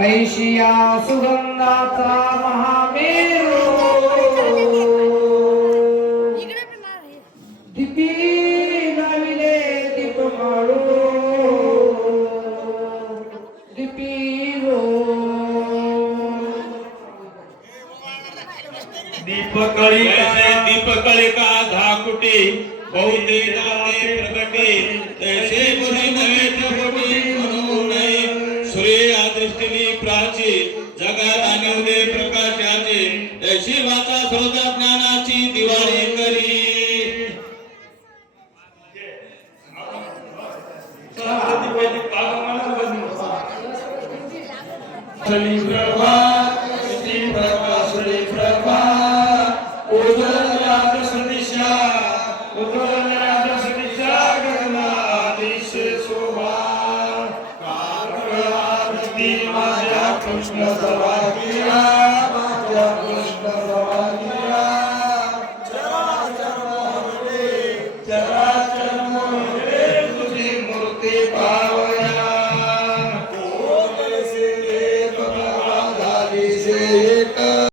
Asia सुगंधाचा महामेरू. दिपी लाविले दीप माळू. दिपी रो. दीपकळिका दीपकळिका धाकुटी बहुतेक जाते प्रगटे तैसे मुनी नवे प्रगटी म्हणून सूर्य दृष्टीने प्राची जगात आणि उदय प्रकाशाचे तैशी वाचा स्रोत ज्ञानाची दिवाळी करी. प्रभा. समाधी माझ्या कृष्ण समाधीला माझ्या कृष्ण समाधीला चरा चरण तुझी मूर्ती पावया ओ कैसे देव